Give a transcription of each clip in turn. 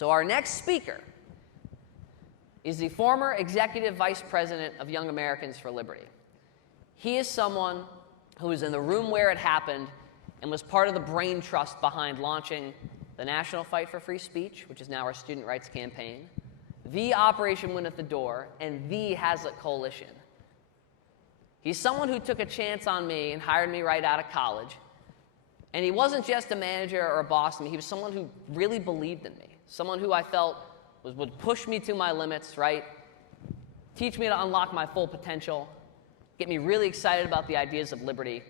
So our next speaker is the former Executive Vice President of Young Americans for Liberty. He is someone who was in the room where it happened and was part of the brain trust behind launching the National Fight for Free Speech, which is now our student rights campaign, the Operation Win at the Door, and the Hazlitt Coalition. He's someone who took a chance on me and hired me right out of college. And he wasn't just a manager or a boss to me. He was someone who really believed in me, someone who I felt would push me to my limits, right? Teach me to unlock my full potential, get me really excited about the ideas of liberty.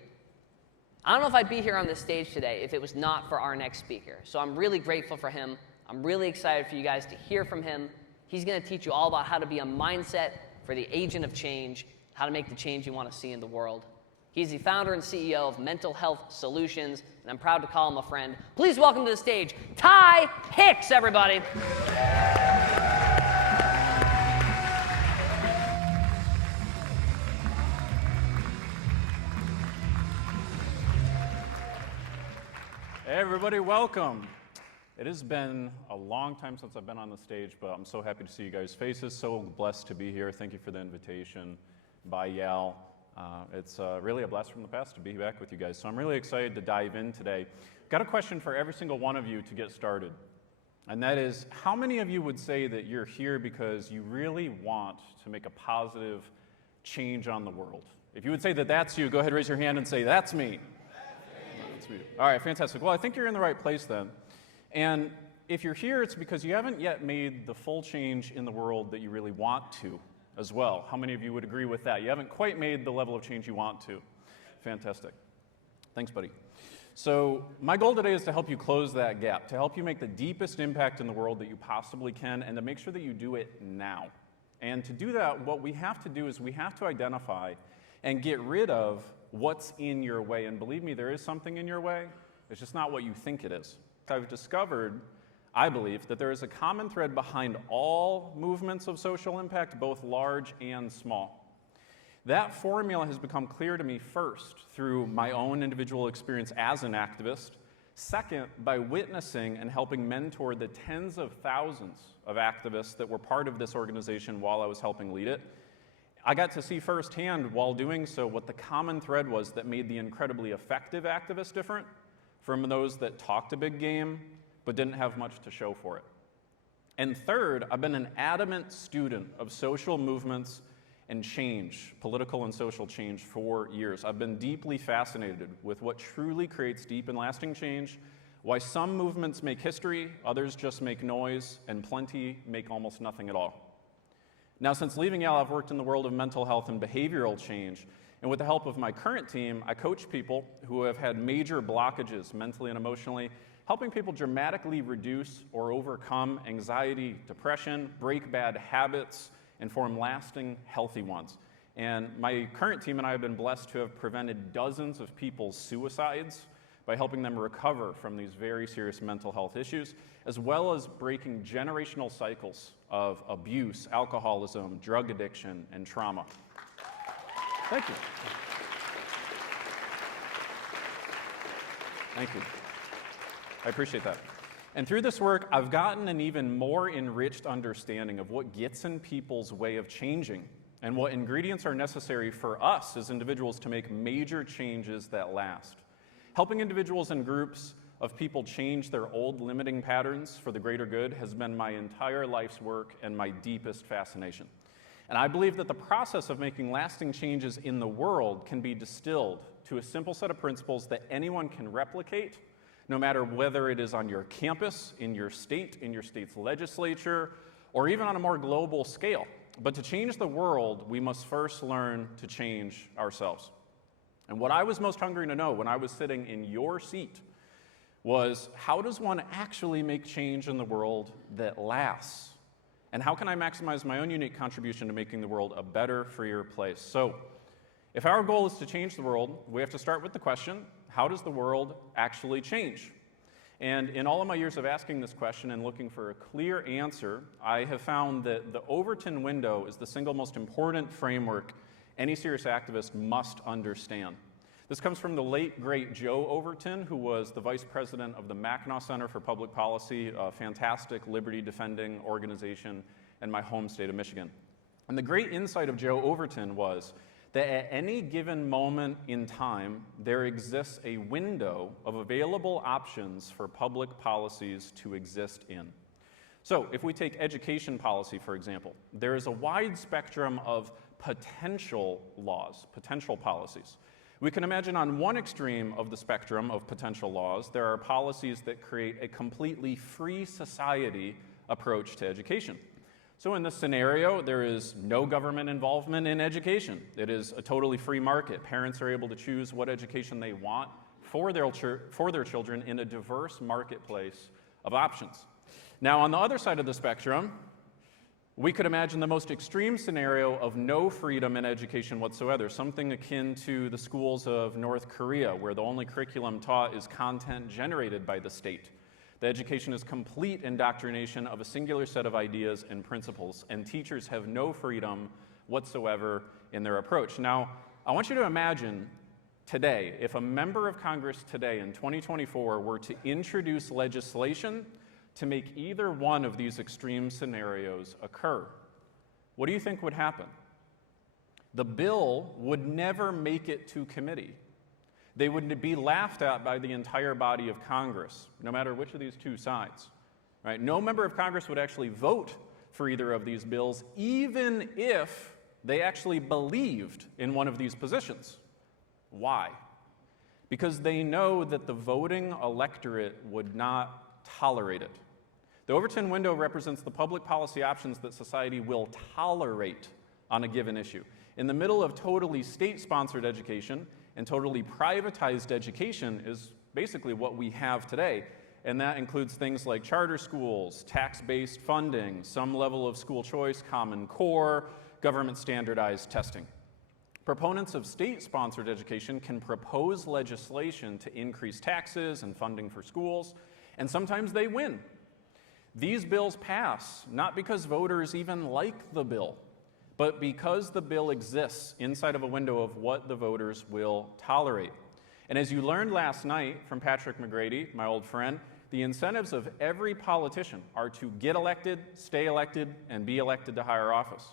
I don't know if I'd be here on this stage today if it was not for our next speaker. So I'm really grateful for him. I'm really excited for you guys to hear from him. He's going to teach you all about how to be a mindset for the agent of change, how to make the change you want to see in the world. He's the founder and CEO of Mental Health Solutions, and I'm proud to call him a friend. Please welcome to the stage, Ty Hicks, everybody. Hey everybody, welcome. It has been a long time since I've been on the stage, but I'm so happy to see you guys' faces. So blessed to be here. Thank you for the invitation. Bye, Yal. It's really a blast from the past to be back with you guys. So I'm really excited to dive in today. Got a question for every single one of you to get started. And that is, how many of you would say that you're here because you really want to make a positive change on the world? If you would say that that's you, go ahead and raise your hand and say, that's me. All right, fantastic. Well, I think you're in the right place then. And if you're here, it's because you haven't yet made the full change in the world that you really want to as well. How many of you would agree with that? You haven't quite made the level of change you want to. Fantastic. Thanks, buddy. So my goal today is to help you close that gap, to help you make the deepest impact in the world that you possibly can, and to make sure that you do it now. And to do that, what we have to do is we have to identify and get rid of what's in your way. And believe me, there is something in your way. It's just not what you think it is. I've discovered, I believe, that there is a common thread behind all movements of social impact, both large and small. That formula has become clear to me first through my own individual experience as an activist, second, by witnessing and helping mentor the tens of thousands of activists that were part of this organization while I was helping lead it. I got to see firsthand while doing so what the common thread was that made the incredibly effective activists different from those that talked a big game but didn't have much to show for it. And third, I've been an adamant student of social movements and change, political and social change, for years. I've been deeply fascinated with what truly creates deep and lasting change, why some movements make history, others just make noise, and plenty make almost nothing at all. Now, since leaving Yale, I've worked in the world of mental health and behavioral change, and with the help of my current team, I coach people who have had major blockages mentally and emotionally, helping people dramatically reduce or overcome anxiety, depression, break bad habits, and form lasting, healthy ones. And my current team and I have been blessed to have prevented dozens of people's suicides by helping them recover from these very serious mental health issues, as well as breaking generational cycles of abuse, alcoholism, drug addiction, and trauma. Thank you. Thank you. I appreciate that. And through this work, I've gotten an even more enriched understanding of what gets in people's way of changing and what ingredients are necessary for us as individuals to make major changes that last. Helping individuals and groups of people change their old limiting patterns for the greater good has been my entire life's work and my deepest fascination. And I believe that the process of making lasting changes in the world can be distilled to a simple set of principles that anyone can replicate, no matter whether it is on your campus, in your state's legislature, or even on a more global scale. But to change the world, we must first learn to change ourselves. And what I was most hungry to know when I was sitting in your seat was, how does one actually make change in the world that lasts? And how can I maximize my own unique contribution to making the world a better, freer place? So, if our goal is to change the world, we have to start with the question, how does the world actually change? And in all of my years of asking this question and looking for a clear answer, I have found that the Overton window is the single most important framework any serious activist must understand. This comes from the late, great Joe Overton, who was the vice president of the Mackinac Center for Public Policy, a fantastic liberty-defending organization in my home state of Michigan. And the great insight of Joe Overton was that at any given moment in time, there exists a window of available options for public policies to exist in. So if we take education policy, for example, there is a wide spectrum of potential laws, potential policies. We can imagine on one extreme of the spectrum of potential laws, there are policies that create a completely free society approach to education. So in this scenario, there is no government involvement in education. It is a totally free market. Parents are able to choose what education they want for their children in a diverse marketplace of options. Now, on the other side of the spectrum, we could imagine the most extreme scenario of no freedom in education whatsoever, something akin to the schools of North Korea, where the only curriculum taught is content generated by the state. The education is complete indoctrination of a singular set of ideas and principles, and teachers have no freedom whatsoever in their approach. Now, I want you to imagine today, if a member of Congress today in 2024 were to introduce legislation to make either one of these extreme scenarios occur, what do you think would happen? The bill would never make it to committee. They would be laughed at by the entire body of Congress, no matter which of these two sides. Right? No member of Congress would actually vote for either of these bills, even if they actually believed in one of these positions. Why? Because they know that the voting electorate would not tolerate it. The Overton window represents the public policy options that society will tolerate on a given issue. In the middle of totally state-sponsored education and totally privatized education is basically what we have today, and that includes things like charter schools, tax-based funding, some level of school choice, Common Core, government standardized testing. Proponents of state-sponsored education can propose legislation to increase taxes and funding for schools, and sometimes they win. These bills pass, not because voters even like the bill, but because the bill exists inside of a window of what the voters will tolerate. And as you learned last night from Patrick McGrady, my old friend, the incentives of every politician are to get elected, stay elected, and be elected to higher office.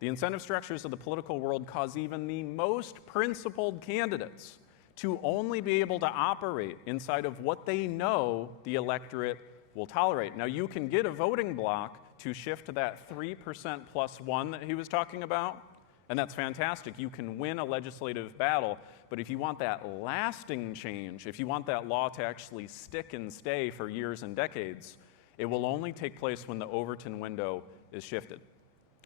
The incentive structures of the political world cause even the most principled candidates to only be able to operate inside of what they know the electorate will tolerate. Now, you can get a voting bloc to shift to that 3% plus one that he was talking about, and that's fantastic. You can win a legislative battle, but if you want that lasting change, if you want that law to actually stick and stay for years and decades, it will only take place when the Overton window is shifted.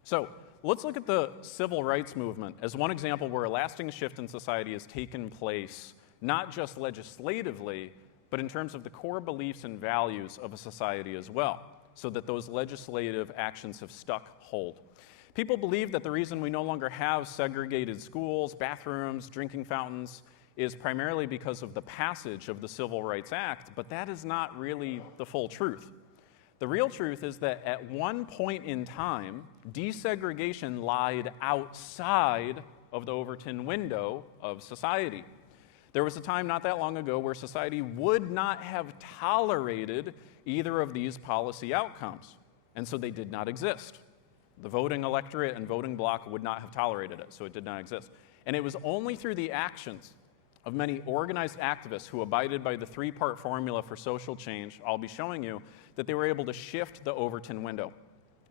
So, let's look at the civil rights movement as one example where a lasting shift in society has taken place, not just legislatively, but in terms of the core beliefs and values of a society as well, so that those legislative actions have stuck hold. People believe that the reason we no longer have segregated schools, bathrooms, drinking fountains is primarily because of the passage of the Civil Rights Act, but that is not really the full truth. The real truth is that at one point in time, desegregation lied outside of the Overton window of society. There was a time not that long ago where society would not have tolerated either of these policy outcomes, and so they did not exist. The voting electorate and voting bloc would not have tolerated it, so it did not exist. And it was only through the actions of many organized activists who abided by the three-part formula for social change, I'll be showing you, that they were able to shift the Overton window.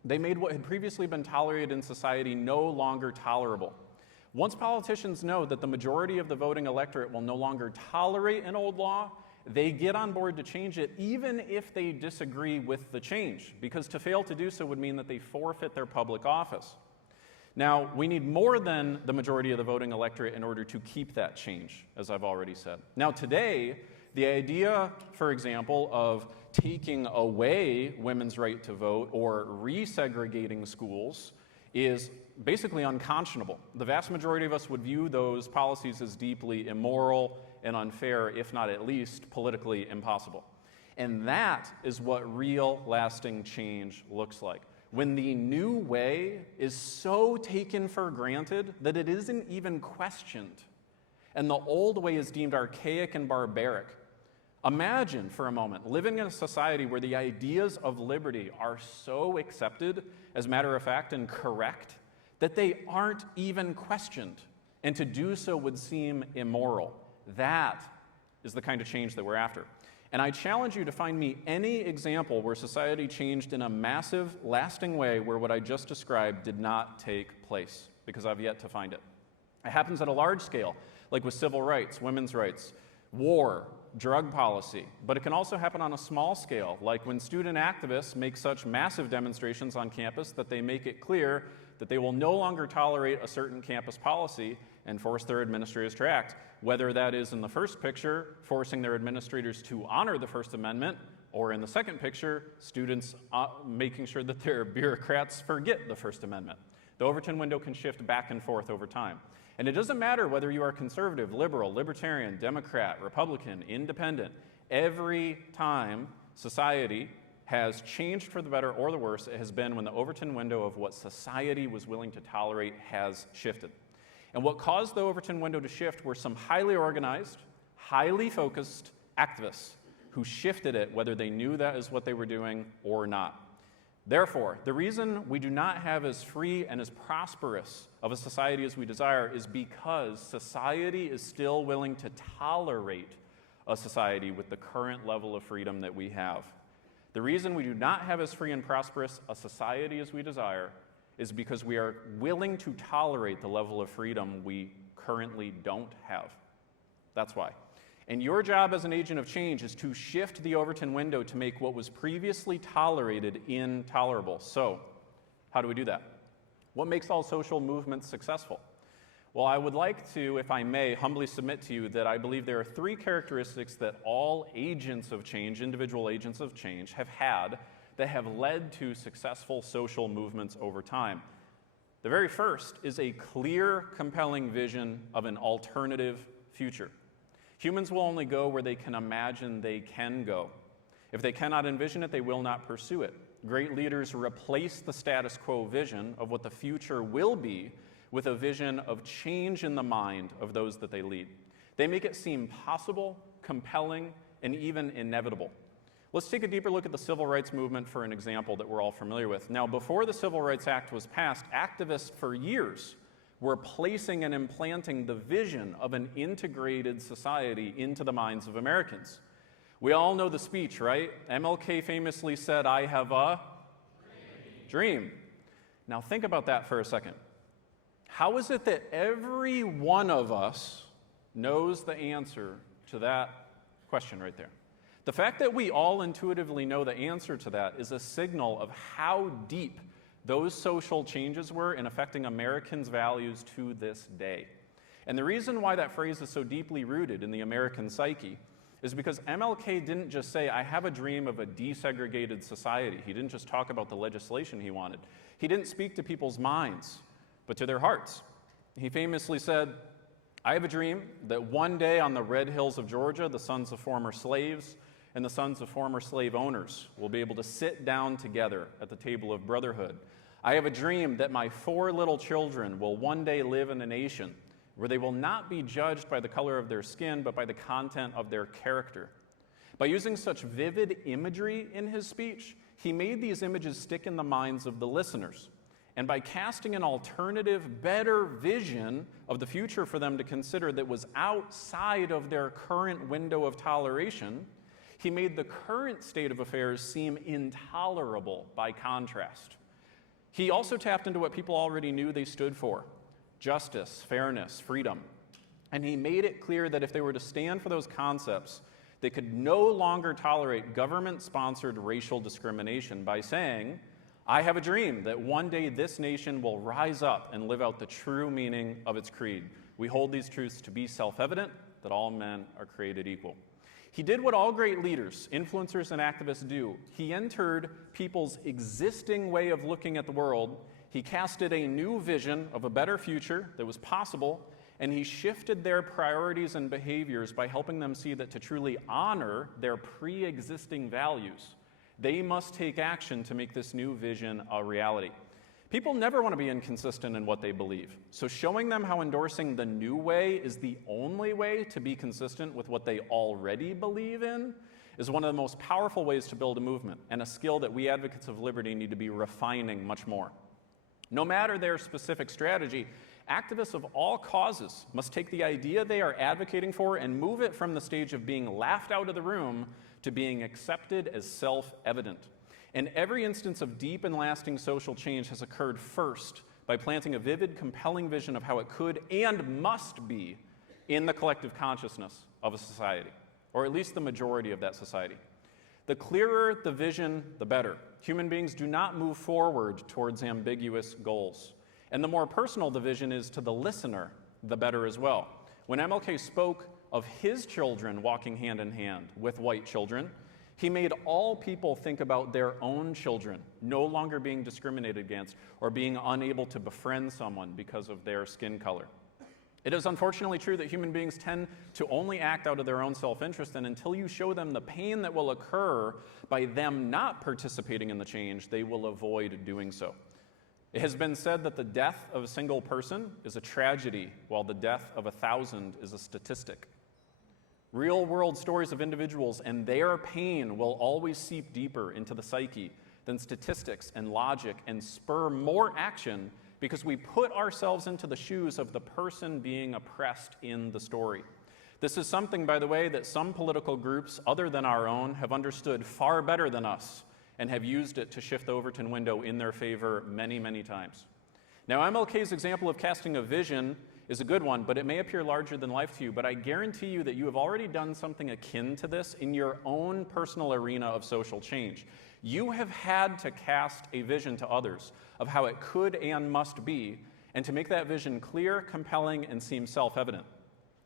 They made what had previously been tolerated in society no longer tolerable. Once politicians know that the majority of the voting electorate will no longer tolerate an old law, they get on board to change it even if they disagree with the change, because to fail to do so would mean that they forfeit their public office. Now, we need more than the majority of the voting electorate in order to keep that change, as I've already said. Now, today, the idea, for example, of taking away women's right to vote or resegregating schools is basically unconscionable. The vast majority of us would view those policies as deeply immoral and unfair, if not at least politically impossible. And that is what real lasting change looks like. When the new way is so taken for granted that it isn't even questioned. and the old way is deemed archaic and barbaric. Imagine for a moment living in a society where the ideas of liberty are so accepted as matter of fact and correct that they aren't even questioned, and to do so would seem immoral. That is the kind of change that we're after. And I challenge you to find me any example where society changed in a massive, lasting way where what I just described did not take place, because I've yet to find it. It happens at a large scale, like with civil rights, women's rights, war, drug policy, but it can also happen on a small scale, like when student activists make such massive demonstrations on campus that they make it clear that they will no longer tolerate a certain campus policy and force their administrators to act, whether that is in the first picture, forcing their administrators to honor the First Amendment, or in the second picture, students making sure that their bureaucrats forget the First Amendment. The Overton window can shift back and forth over time. And it doesn't matter whether you are conservative, liberal, libertarian, Democrat, Republican, independent. Every time society has changed for the better or the worse, it has been when the Overton window of what society was willing to tolerate has shifted. And what caused the Overton window to shift were some highly organized, highly focused activists who shifted it whether they knew that is what they were doing or not. Therefore, the reason we do not have as free and as prosperous of a society as we desire is because society is still willing to tolerate a society with the current level of freedom that we have. The reason we do not have as free and prosperous a society as we desire is because we are willing to tolerate the level of freedom we currently don't have. That's why. And your job as an agent of change is to shift the Overton window to make what was previously tolerated intolerable. So, how do we do that? What makes all social movements successful? Well, I would like to, if I may, humbly submit to you that I believe there are three characteristics that all agents of change, individual agents of change, have had that have led to successful social movements over time. The very first is a clear, compelling vision of an alternative future. Humans will only go where they can imagine they can go. If they cannot envision it, they will not pursue it. Great leaders replace the status quo vision of what the future will be with a vision of change in the mind of those that they lead. They make it seem possible, compelling, and even inevitable. Let's take a deeper look at the civil rights movement for an example that we're all familiar with. Now, before the Civil Rights Act was passed, activists for years were placing and implanting the vision of an integrated society into the minds of Americans. We all know the speech, right? MLK famously said, "I have a dream." Now think about that for a second. How is it that every one of us knows the answer to that question right there? The fact that we all intuitively know the answer to that is a signal of how deep those social changes were in affecting Americans' values to this day. And the reason why that phrase is so deeply rooted in the American psyche is because MLK didn't just say, "I have a dream of a desegregated society." He didn't just talk about the legislation he wanted. He didn't speak to people's minds, but to their hearts. He famously said, "I have a dream that one day on the red hills of Georgia, the sons of former slaves and the sons of former slave owners will be able to sit down together at the table of brotherhood. I have a dream that my 4 little children will one day live in a nation where they will not be judged by the color of their skin, but by the content of their character." By using such vivid imagery in his speech, he made these images stick in the minds of the listeners. And by casting an alternative, better vision of the future for them to consider that was outside of their current window of toleration, he made the current state of affairs seem intolerable by contrast. He also tapped into what people already knew they stood for: justice, fairness, freedom. And he made it clear that if they were to stand for those concepts, they could no longer tolerate government-sponsored racial discrimination by saying, "I have a dream that one day this nation will rise up and live out the true meaning of its creed. We hold these truths to be self-evident, that all men are created equal." He did what all great leaders, influencers, and activists do. He entered people's existing way of looking at the world. He casted a new vision of a better future that was possible, and he shifted their priorities and behaviors by helping them see that to truly honor their pre-existing values, they must take action to make this new vision a reality. People never want to be inconsistent in what they believe. So showing them how endorsing the new way is the only way to be consistent with what they already believe in is one of the most powerful ways to build a movement, and a skill that we advocates of liberty need to be refining much more. No matter their specific strategy, activists of all causes must take the idea they are advocating for and move it from the stage of being laughed out of the room to being accepted as self-evident. And every instance of deep and lasting social change has occurred first by planting a vivid, compelling vision of how it could and must be in the collective consciousness of a society, or at least the majority of that society. The clearer the vision, the better. Human beings do not move forward towards ambiguous goals. And the more personal the vision is to the listener, the better as well. When MLK spoke of his children walking hand in hand with white children, he made all people think about their own children no longer being discriminated against or being unable to befriend someone because of their skin color. It is unfortunately true that human beings tend to only act out of their own self-interest, and until you show them the pain that will occur by them not participating in the change, they will avoid doing so. It has been said that the death of a single person is a tragedy, while the death of 1,000 is a statistic. Real-world stories of individuals and their pain will always seep deeper into the psyche than statistics and logic and spur more action because we put ourselves into the shoes of the person being oppressed in the story. This is something, by the way, that some political groups other than our own have understood far better than us and have used it to shift the Overton window in their favor many, many times. Now, MLK's example of casting a vision is a good one, but it may appear larger than life to you, but I guarantee you that you have already done something akin to this in your own personal arena of social change. You have had to cast a vision to others of how it could and must be, and to make that vision clear, compelling, and seem self-evident.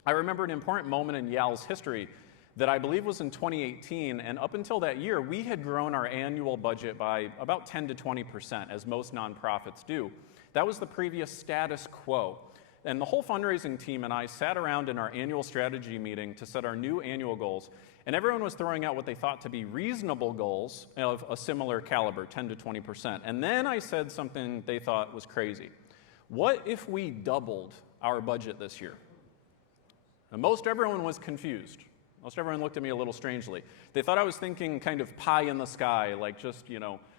I remember an important moment in YAL's history that I believe was in 2018, and up until that year, we had grown our annual budget by about 10 to 20%, as most nonprofits do. That was the previous status quo. And the whole fundraising team and I sat around in our annual strategy meeting to set our new annual goals, and everyone was throwing out what they thought to be reasonable goals of a similar caliber, 10 to 20%. And then I said something they thought was crazy. What if we doubled our budget this year? And most everyone was confused. Most everyone looked at me a little strangely. They thought I was thinking kind of pie in the sky, like just,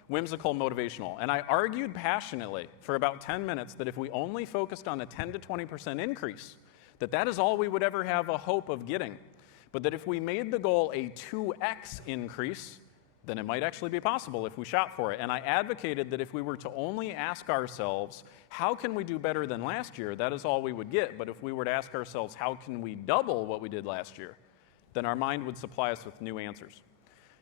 whimsical, motivational. And I argued passionately for about 10 minutes that if we only focused on a 10 to 20% increase, that is all we would ever have a hope of getting. But that if we made the goal a 2x increase, then it might actually be possible if we shot for it. And I advocated that if we were to only ask ourselves, how can we do better than last year, that is all we would get. But if we were to ask ourselves, how can we double what we did last year, then our mind would supply us with new answers.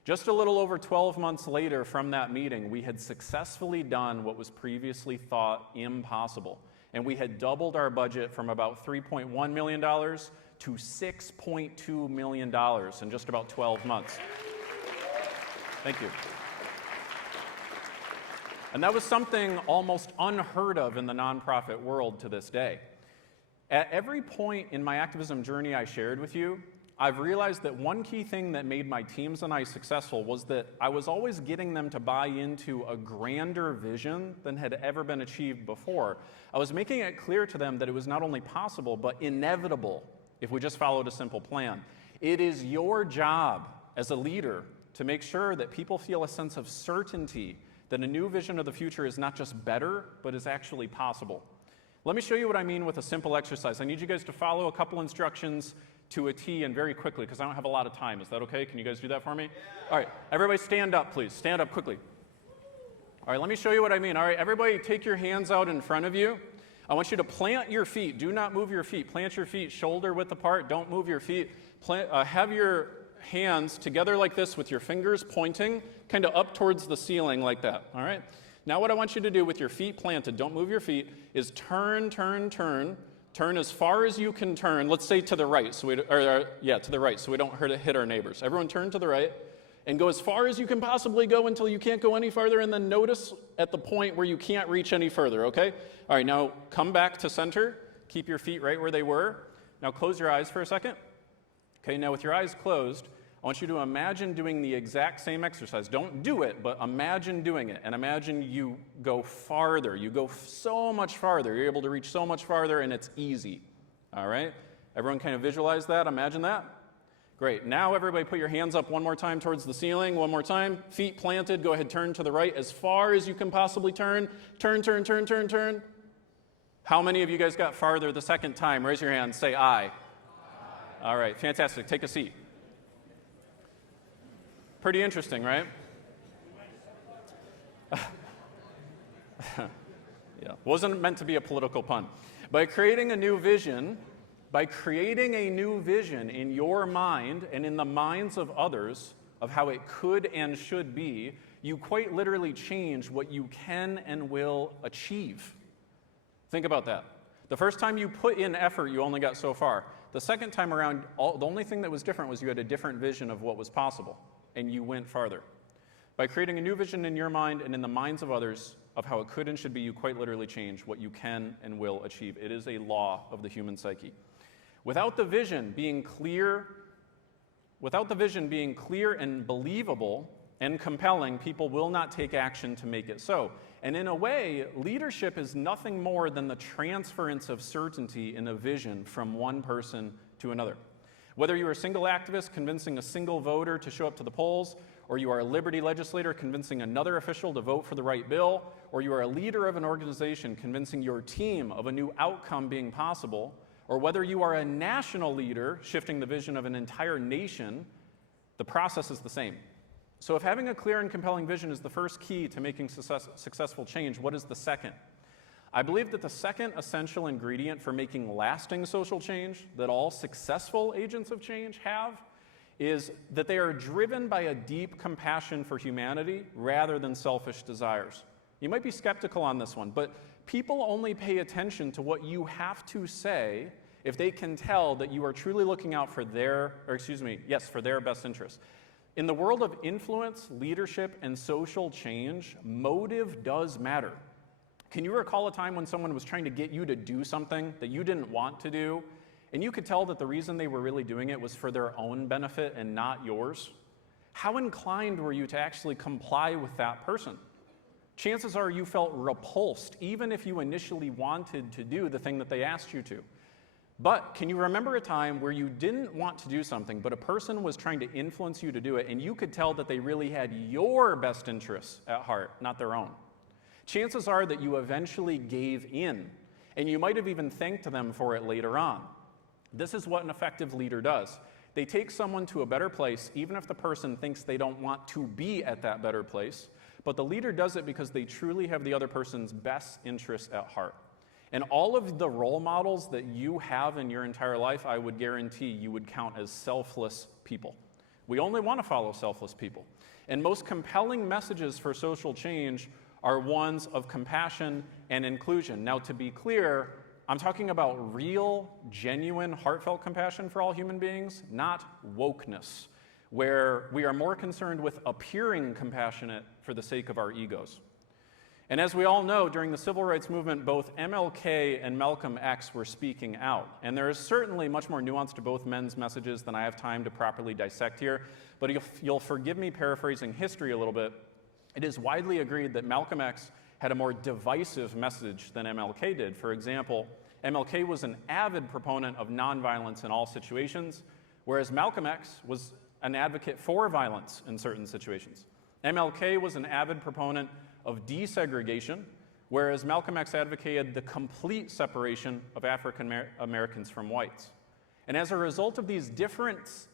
Just a little over 12 months later from that meeting, we had successfully done what was previously thought impossible. And we had doubled our budget from about $3.1 million to $6.2 million in just about 12 months. Thank you. And that was something almost unheard of in the nonprofit world to this day. At every point in my activism journey I shared with you, I've realized that one key thing that made my teams and I successful was that I was always getting them to buy into a grander vision than had ever been achieved before. I was making it clear to them that it was not only possible, but inevitable if we just followed a simple plan. It is your job as a leader to make sure that people feel a sense of certainty that a new vision of the future is not just better, but is actually possible. Let me show you what I mean with a simple exercise. I need you guys to follow a couple instructions to a T and very quickly, because I don't have a lot of time. Is that okay? Can you guys do that for me? Yeah. All right, everybody stand up, please. Stand up quickly. All right, let me show you what I mean. All right, everybody take your hands out in front of you. I want you to plant your feet. Do not move your feet. Plant your feet shoulder width apart. Don't move your feet. Have your hands together like this with your fingers pointing kind of up towards the ceiling like that. All right? Now what I want you to do with your feet planted, don't move your feet, is turn, turn, turn. Turn as far as you can turn. Let's say to the right, to the right, so we don't hit our neighbors. Everyone turn to the right and go as far as you can possibly go until you can't go any farther, and then notice at the point where you can't reach any further, okay? All right, now come back to center. Keep your feet right where they were. Now close your eyes for a second. Okay, now with your eyes closed, I want you to imagine doing the exact same exercise. Don't do it, but imagine doing it. And imagine you go farther. You go so much farther. You're able to reach so much farther, and it's easy. All right? Everyone kind of visualize that? Imagine that? Great. Now everybody put your hands up one more time towards the ceiling. One more time. Feet planted. Go ahead, turn to the right as far as you can possibly turn. Turn, turn, turn, turn, turn. How many of you guys got farther the second time? Raise your hand. Say aye. Aye. All right. Fantastic. Take a seat. Pretty interesting, right? Yeah, wasn't meant to be a political pun. By creating a new vision in your mind and in the minds of others of how it could and should be, you quite literally change what you can and will achieve. Think about that. The first time you put in effort, you only got so far. The second time around, the only thing that was different was you had a different vision of what was possible, and you went farther. By creating a new vision in your mind and in the minds of others of how it could and should be, you quite literally change what you can and will achieve. It is a law of the human psyche. Without the vision being clear and believable and compelling, people will not take action to make it so. And in a way, leadership is nothing more than the transference of certainty in a vision from one person to another. Whether you are a single activist convincing a single voter to show up to the polls, or you are a liberty legislator convincing another official to vote for the right bill, or you are a leader of an organization convincing your team of a new outcome being possible, or whether you are a national leader shifting the vision of an entire nation, the process is the same. So if having a clear and compelling vision is the first key to making successful change, what is the second? I believe that the second essential ingredient for making lasting social change that all successful agents of change have is that they are driven by a deep compassion for humanity rather than selfish desires. You might be skeptical on this one, but people only pay attention to what you have to say if they can tell that you are truly looking out for their best interest. In the world of influence, leadership, and social change, motive does matter. Can you recall a time when someone was trying to get you to do something that you didn't want to do, and you could tell that the reason they were really doing it was for their own benefit and not yours? How inclined were you to actually comply with that person? Chances are you felt repulsed, even if you initially wanted to do the thing that they asked you to. But can you remember a time where you didn't want to do something, but a person was trying to influence you to do it, and you could tell that they really had your best interests at heart, not their own? Chances are that you eventually gave in, and you might have even thanked them for it later on. This is what an effective leader does. They take someone to a better place, even if the person thinks they don't want to be at that better place, but the leader does it because they truly have the other person's best interests at heart. And all of the role models that you have in your entire life, I would guarantee you would count as selfless people. We only want to follow selfless people. And most compelling messages for social change are ones of compassion and inclusion. Now, to be clear, I'm talking about real, genuine, heartfelt compassion for all human beings, not wokeness, where we are more concerned with appearing compassionate for the sake of our egos. And as we all know, during the civil rights movement, both MLK and Malcolm X were speaking out. And there is certainly much more nuance to both men's messages than I have time to properly dissect here. But you'll forgive me paraphrasing history a little bit. It is widely agreed that Malcolm X had a more divisive message than MLK did. For example, MLK was an avid proponent of nonviolence in all situations, whereas Malcolm X was an advocate for violence in certain situations. MLK was an avid proponent of desegregation, whereas Malcolm X advocated the complete separation of African Americans from whites. And as a result of these differences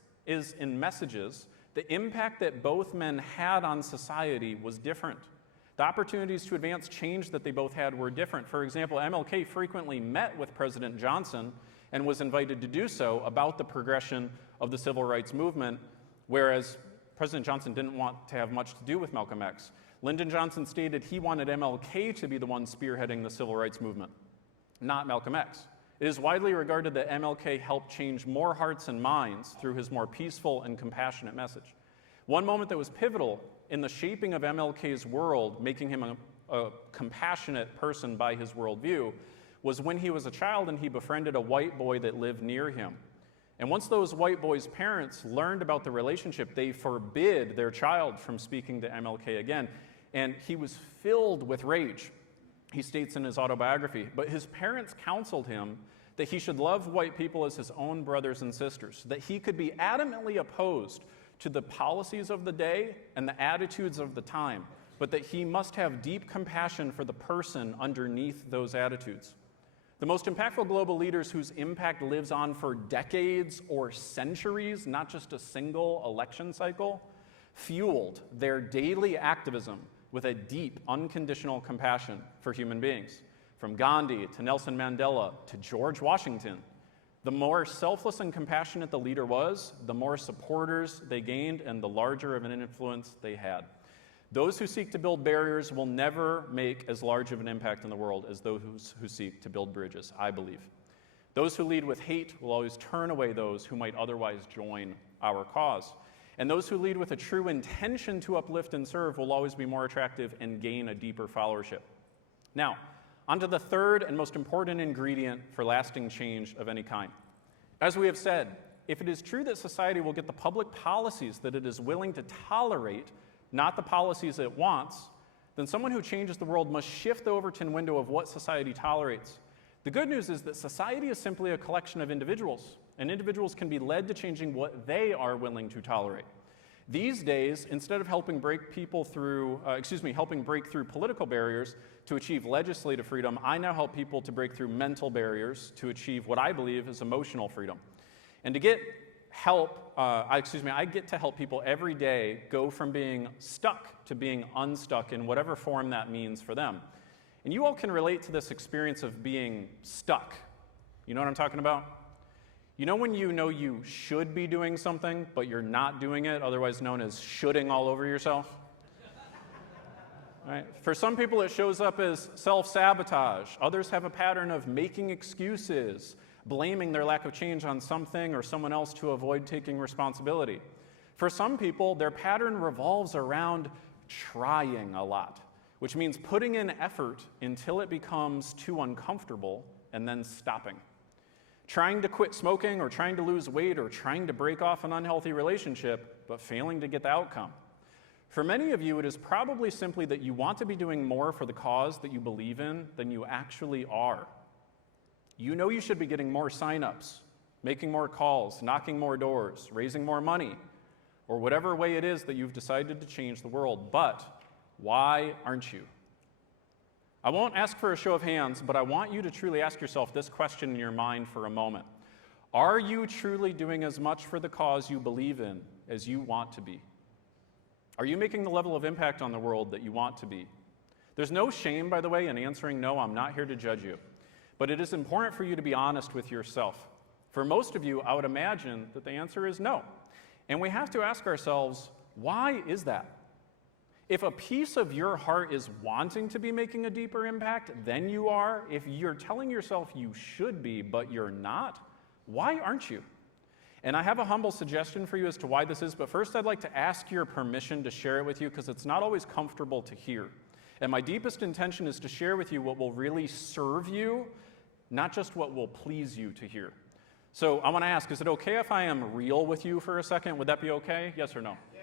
in messages, the impact that both men had on society was different. The opportunities to advance change that they both had were different. For example, MLK frequently met with President Johnson and was invited to do so about the progression of the civil rights movement, whereas President Johnson didn't want to have much to do with Malcolm X. Lyndon Johnson stated he wanted MLK to be the one spearheading the civil rights movement, not Malcolm X. It is widely regarded that MLK helped change more hearts and minds through his more peaceful and compassionate message. One moment that was pivotal in the shaping of MLK's world, making him a compassionate person by his worldview, was when he was a child and he befriended a white boy that lived near him. And once those white boys' parents learned about the relationship, they forbid their child from speaking to MLK again. And he was filled with rage, he states in his autobiography. But his parents counseled him that he should love white people as his own brothers and sisters, that he could be adamantly opposed to the policies of the day and the attitudes of the time, but that he must have deep compassion for the person underneath those attitudes. The most impactful global leaders whose impact lives on for decades or centuries, not just a single election cycle, fueled their daily activism with a deep, unconditional compassion for human beings. From Gandhi to Nelson Mandela to George Washington, the more selfless and compassionate the leader was, the more supporters they gained and the larger of an influence they had. Those who seek to build barriers will never make as large of an impact in the world as those who seek to build bridges, I believe. Those who lead with hate will always turn away those who might otherwise join our cause. And those who lead with a true intention to uplift and serve will always be more attractive and gain a deeper followership. Now, on to the third and most important ingredient for lasting change of any kind. As we have said, if it is true that society will get the public policies that it is willing to tolerate, not the policies it wants, then someone who changes the world must shift the Overton window of what society tolerates. The good news is that society is simply a collection of individuals, and individuals can be led to changing what they are willing to tolerate. These days, instead of helping break through political barriers to achieve legislative freedom, I now help people to break through mental barriers to achieve what I believe is emotional freedom. And to get help, I get to help people every day go from being stuck to being unstuck in whatever form that means for them. And you all can relate to this experience of being stuck. You know what I'm talking about? You know when you know you should be doing something, but you're not doing it, otherwise known as shoulding all over yourself? Right? For some people, it shows up as self-sabotage. Others have a pattern of making excuses, blaming their lack of change on something or someone else to avoid taking responsibility. For some people, their pattern revolves around trying a lot, which means putting in effort until it becomes too uncomfortable and then stopping. Trying to quit smoking or trying to lose weight or trying to break off an unhealthy relationship, but failing to get the outcome. For many of you, it is probably simply that you want to be doing more for the cause that you believe in than you actually are. You know you should be getting more signups, making more calls, knocking more doors, raising more money, or whatever way it is that you've decided to change the world, but why aren't you? I won't ask for a show of hands, but I want you to truly ask yourself this question in your mind for a moment. Are you truly doing as much for the cause you believe in as you want to be? Are you making the level of impact on the world that you want to be? There's no shame, by the way, in answering no. I'm not here to judge you. But it is important for you to be honest with yourself. For most of you, I would imagine that the answer is no. And we have to ask ourselves, why is that? If a piece of your heart is wanting to be making a deeper impact than you are, if you're telling yourself you should be, but you're not, why aren't you? And I have a humble suggestion for you as to why this is, but first I'd like to ask your permission to share it with you because it's not always comfortable to hear. And my deepest intention is to share with you what will really serve you, not just what will please you to hear. So I want to ask, is it okay if I am real with you for a second? Would that be okay? Yes or no? Yeah.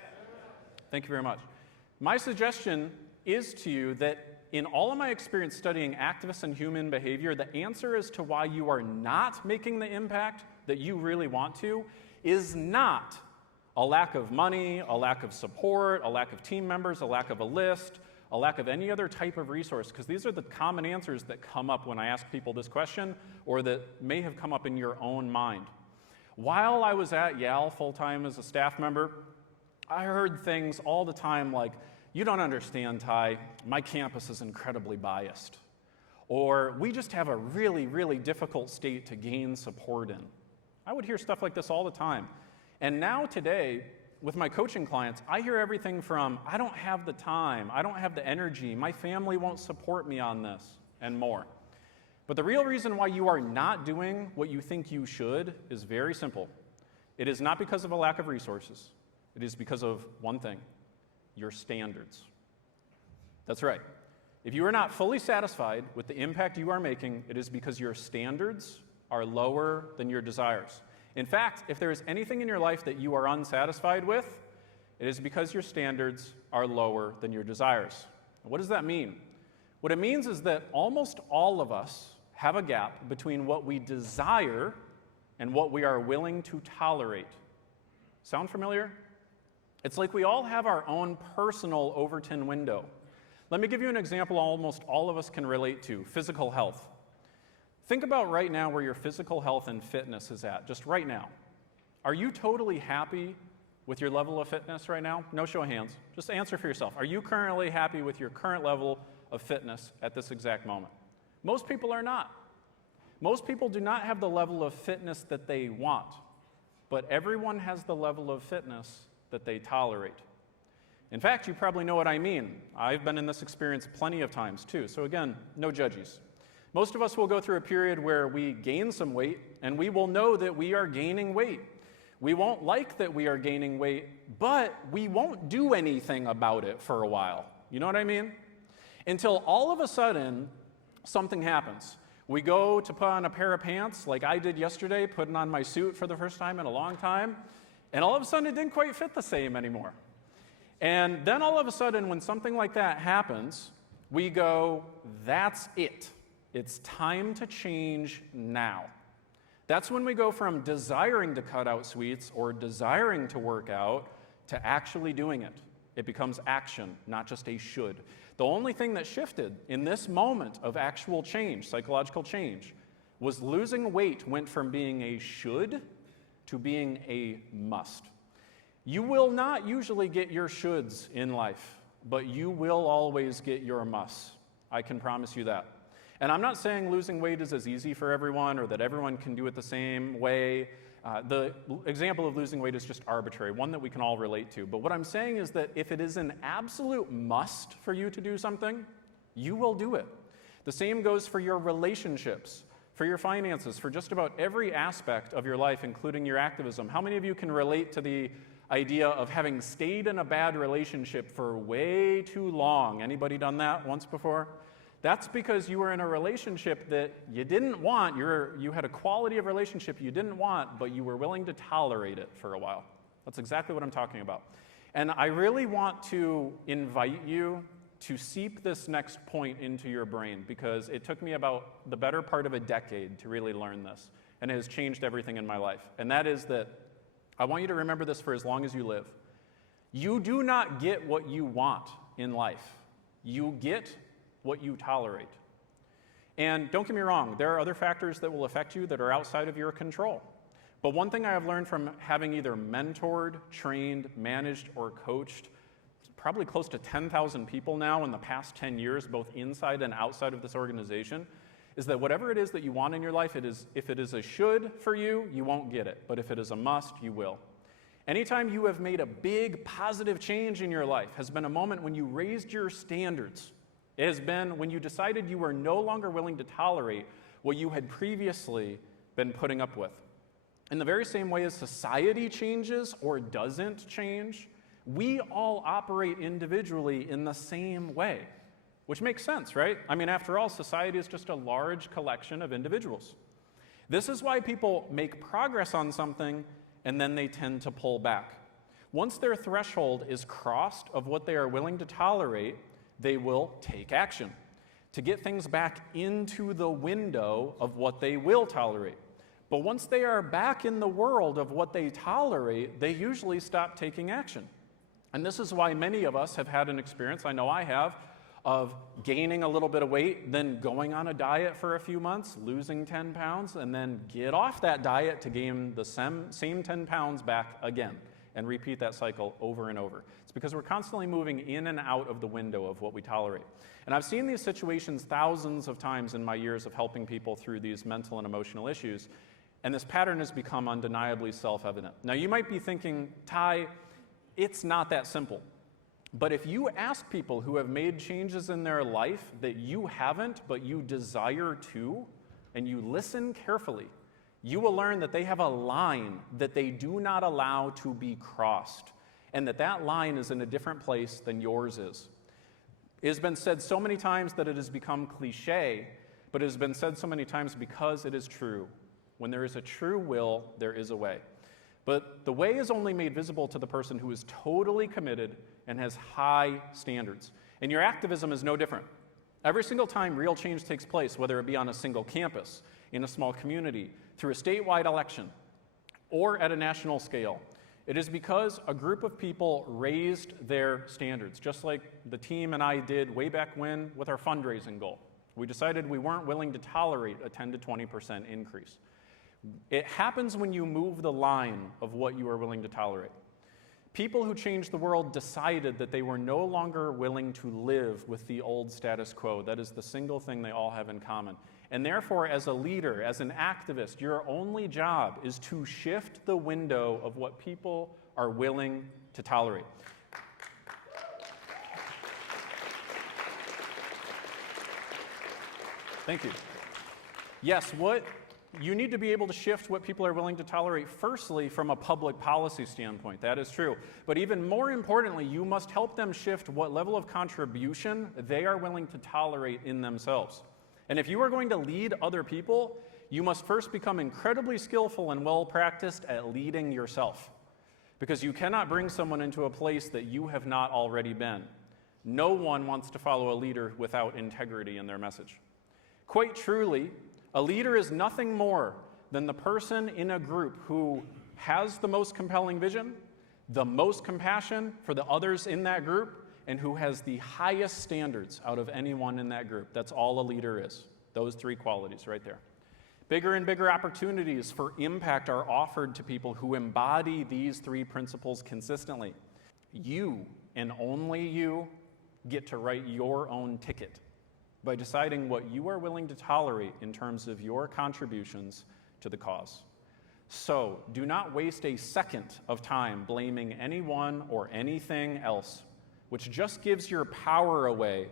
Thank you very much. My suggestion is to you that in all of my experience studying activists and human behavior, the answer as to why you are not making the impact that you really want to is not a lack of money, a lack of support, a lack of team members, a lack of a list, a lack of any other type of resource, because these are the common answers that come up when I ask people this question or that may have come up in your own mind. While I was at Yale full-time as a staff member, I heard things all the time like, "You don't understand, Ty, my campus is incredibly biased." Or, "We just have a really, really difficult state to gain support in." I would hear stuff like this all the time. And now today, with my coaching clients, I hear everything from, "I don't have the time, I don't have the energy, my family won't support me on this," and more. But the real reason why you are not doing what you think you should is very simple. It is not because of a lack of resources. It is because of one thing: your standards. That's right. If you are not fully satisfied with the impact you are making, it is because your standards are lower than your desires. In fact, if there is anything in your life that you are unsatisfied with, it is because your standards are lower than your desires. What does that mean? What it means is that almost all of us have a gap between what we desire and what we are willing to tolerate. Sound familiar? It's like we all have our own personal Overton window. Let me give you an example almost all of us can relate to: physical health. Think about right now where your physical health and fitness is at, just right now. Are you totally happy with your level of fitness right now? No show of hands. Just answer for yourself. Are you currently happy with your current level of fitness at this exact moment? Most people are not. Most people do not have the level of fitness that they want, but everyone has the level of fitness that they tolerate. In fact, you probably know what I mean. I've been in this experience plenty of times too, so again, no judges. Most of us will go through a period where we gain some weight, and we will know that we are gaining weight. We won't like that we are gaining weight, but we won't do anything about it for a while. You know what I mean? Until all of a sudden, something happens. We go to put on a pair of pants, like I did yesterday, putting on my suit for the first time in a long time, and all of a sudden it didn't quite fit the same anymore. And then all of a sudden, when something like that happens, we go, that's it. It's time to change now. That's when we go from desiring to cut out sweets or desiring to work out to actually doing it. It becomes action, not just a should. The only thing that shifted in this moment of actual change, psychological change, was losing weight went from being a should to being a must. You will not usually get your shoulds in life, but you will always get your musts. I can promise you that. And I'm not saying losing weight is as easy for everyone or that everyone can do it the same way. The example of losing weight is just arbitrary, one that we can all relate to. But what I'm saying is that if it is an absolute must for you to do something, you will do it. The same goes for your relationships, for your finances, for just about every aspect of your life, including your activism. How many of you can relate to the idea of having stayed in a bad relationship for way too long? Anybody done that once before? That's because you were in a relationship that you didn't want. You had a quality of relationship you didn't want, but you were willing to tolerate it for a while. That's exactly what I'm talking about. And I really want to invite you to seep this next point into your brain, because it took me about the better part of a decade to really learn this, and it has changed everything in my life. And that is that I want you to remember this for as long as you live. You do not get what you want in life. You get what you tolerate. And don't get me wrong, there are other factors that will affect you that are outside of your control. But one thing I have learned from having either mentored, trained, managed, or coached probably close to 10,000 people now in the past 10 years, both inside and outside of this organization, is that whatever it is that you want in your life, if it is a should for you, you won't get it. But if it is a must, you will. Anytime you have made a big positive change in your life has been a moment when you raised your standards. It has been when you decided you were no longer willing to tolerate what you had previously been putting up with. In the very same way as society changes or doesn't change, we all operate individually in the same way, which makes sense, right? I mean, after all, society is just a large collection of individuals. This is why people make progress on something and then they tend to pull back. Once their threshold is crossed of what they are willing to tolerate, they will take action to get things back into the window of what they will tolerate. But once they are back in the world of what they tolerate, they usually stop taking action. And this is why many of us have had an experience, I know I have, of gaining a little bit of weight, then going on a diet for a few months, losing 10 pounds, and then get off that diet to gain the same 10 pounds back again, and repeat that cycle over and over. It's because we're constantly moving in and out of the window of what we tolerate. And I've seen these situations thousands of times in my years of helping people through these mental and emotional issues, and this pattern has become undeniably self-evident. Now, you might be thinking, Ty, it's not that simple. But if you ask people who have made changes in their life that you haven't, but you desire to, and you listen carefully, you will learn that they have a line that they do not allow to be crossed, and that line is in a different place than yours is. It has been said so many times that it has become cliche, but it has been said so many times because it is true. When there is a true will, there is a way. But the way is only made visible to the person who is totally committed and has high standards. And your activism is no different. Every single time real change takes place, whether it be on a single campus, in a small community, through a statewide election, or at a national scale, it is because a group of people raised their standards, just like the team and I did way back when with our fundraising goal. We decided we weren't willing to tolerate a 10 to 20% increase. It happens when you move the line of what you are willing to tolerate. People who changed the world decided that they were no longer willing to live with the old status quo. That is the single thing they all have in common. And therefore, as a leader, as an activist, your only job is to shift the window of what people are willing to tolerate. Thank you. Yes, you need to be able to shift what people are willing to tolerate, firstly, from a public policy standpoint. That is true. But even more importantly, you must help them shift what level of contribution they are willing to tolerate in themselves. And if you are going to lead other people, you must first become incredibly skillful and well-practiced at leading yourself. Because you cannot bring someone into a place that you have not already been. No one wants to follow a leader without integrity in their message. Quite truly, a leader is nothing more than the person in a group who has the most compelling vision, the most compassion for the others in that group, and who has the highest standards out of anyone in that group. That's all a leader is. Those three qualities right there. Bigger and bigger opportunities for impact are offered to people who embody these three principles consistently. You, and only you, get to write your own ticket by deciding what you are willing to tolerate in terms of your contributions to the cause. So, do not waste a second of time blaming anyone or anything else, which just gives your power away,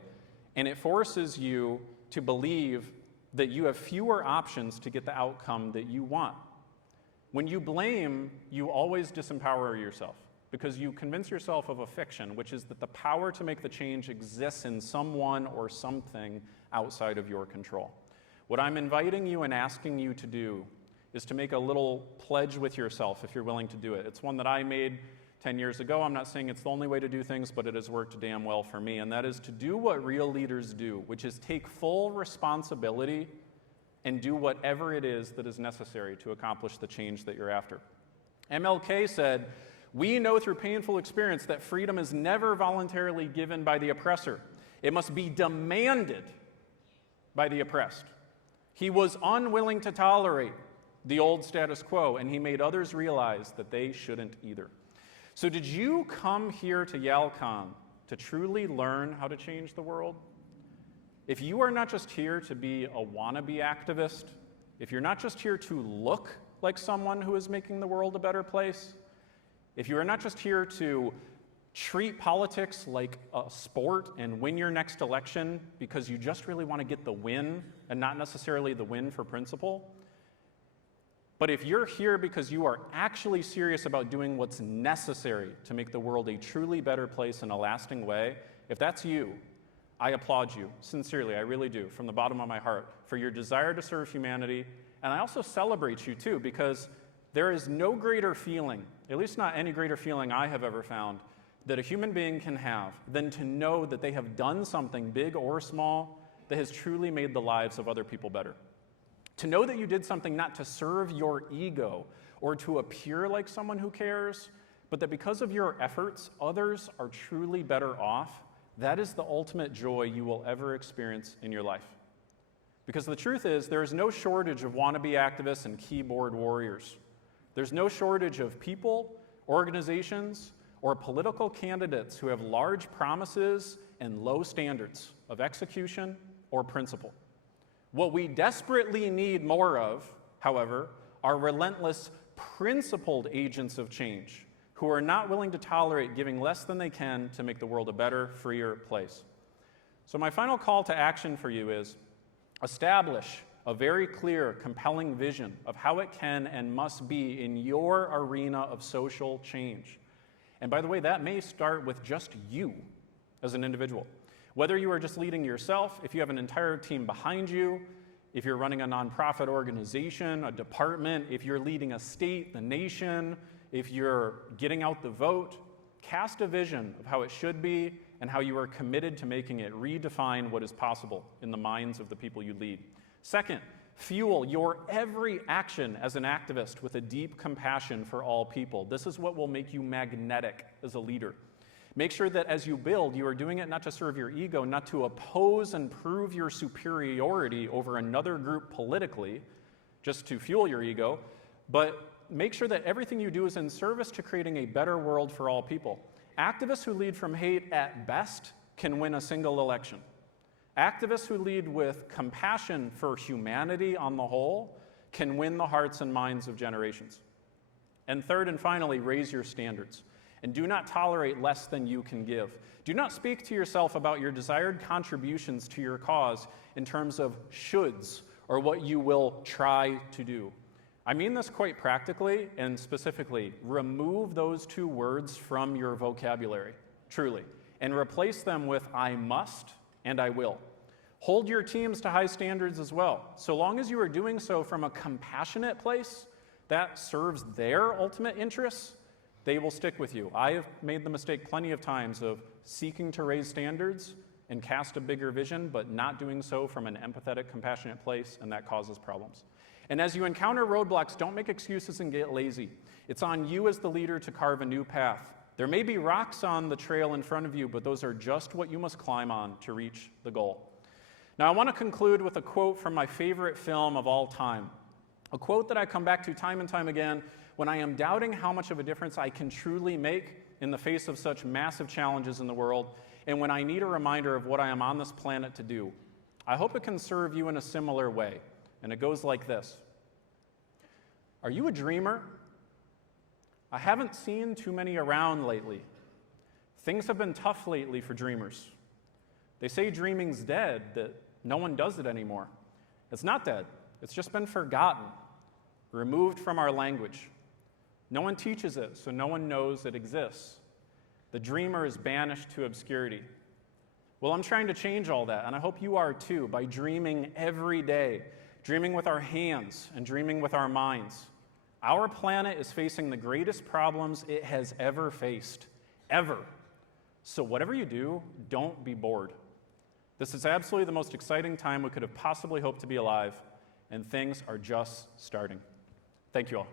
and it forces you to believe that you have fewer options to get the outcome that you want. When you blame, you always disempower yourself, because you convince yourself of a fiction, which is that the power to make the change exists in someone or something outside of your control. What I'm inviting you and asking you to do is to make a little pledge with yourself if you're willing to do it. It's one that I made 10 years ago. I'm not saying it's the only way to do things, but it has worked damn well for me, and that is to do what real leaders do, which is take full responsibility and do whatever it is that is necessary to accomplish the change that you're after. MLK said, "We know through painful experience that freedom is never voluntarily given by the oppressor. It must be demanded by the oppressed." He was unwilling to tolerate the old status quo, and he made others realize that they shouldn't either. So did you come here to YALCON to truly learn how to change the world? If you are not just here to be a wannabe activist, if you're not just here to look like someone who is making the world a better place, if you are not just here to treat politics like a sport and win your next election because you just really want to get the win and not necessarily the win for principle, but if you're here because you are actually serious about doing what's necessary to make the world a truly better place in a lasting way, if that's you, I applaud you, sincerely, I really do, from the bottom of my heart, for your desire to serve humanity. And I also celebrate you too, because there is no greater feeling, at least not any greater feeling I have ever found, that a human being can have than to know that they have done something big or small that has truly made the lives of other people better. To know that you did something not to serve your ego or to appear like someone who cares, but that because of your efforts, others are truly better off, that is the ultimate joy you will ever experience in your life. Because the truth is, there is no shortage of wannabe activists and keyboard warriors. There's no shortage of people, organizations, or political candidates who have large promises and low standards of execution or principle. What we desperately need more of, however, are relentless, principled agents of change who are not willing to tolerate giving less than they can to make the world a better, freer place. So my final call to action for you is establish a very clear, compelling vision of how it can and must be in your arena of social change. And by the way, that may start with just you as an individual. Whether you are just leading yourself, if you have an entire team behind you, if you're running a nonprofit organization, a department, if you're leading a state, the nation, if you're getting out the vote, cast a vision of how it should be and how you are committed to making it redefine what is possible in the minds of the people you lead. Second, fuel your every action as an activist with a deep compassion for all people. This is what will make you magnetic as a leader. Make sure that as you build, you are doing it not to serve your ego, not to oppose and prove your superiority over another group politically, just to fuel your ego, but make sure that everything you do is in service to creating a better world for all people. Activists who lead from hate at best can win a single election. Activists who lead with compassion for humanity on the whole can win the hearts and minds of generations. And third and finally, raise your standards. And do not tolerate less than you can give. Do not speak to yourself about your desired contributions to your cause in terms of shoulds or what you will try to do. I mean this quite practically and specifically. Remove those two words from your vocabulary, truly, and replace them with I must and I will. Hold your teams to high standards as well. So long as you are doing so from a compassionate place that serves their ultimate interests, they will stick with you. I have made the mistake plenty of times of seeking to raise standards and cast a bigger vision, but not doing so from an empathetic, compassionate place, and that causes problems. And as you encounter roadblocks, don't make excuses and get lazy. It's on you as the leader to carve a new path. There may be rocks on the trail in front of you, but those are just what you must climb on to reach the goal. Now, I want to conclude with a quote from my favorite film of all time, a quote that I come back to time and time again when I am doubting how much of a difference I can truly make in the face of such massive challenges in the world, and when I need a reminder of what I am on this planet to do. I hope it can serve you in a similar way, and it goes like this. Are you a dreamer? I haven't seen too many around lately. Things have been tough lately for dreamers. They say dreaming's dead, that no one does it anymore. It's not dead. It's just been forgotten, removed from our language. No one teaches it, so no one knows it exists. The dreamer is banished to obscurity. Well, I'm trying to change all that, and I hope you are too, by dreaming every day, dreaming with our hands and dreaming with our minds. Our planet is facing the greatest problems it has ever faced, ever. So whatever you do, don't be bored. This is absolutely the most exciting time we could have possibly hoped to be alive, and things are just starting. Thank you all.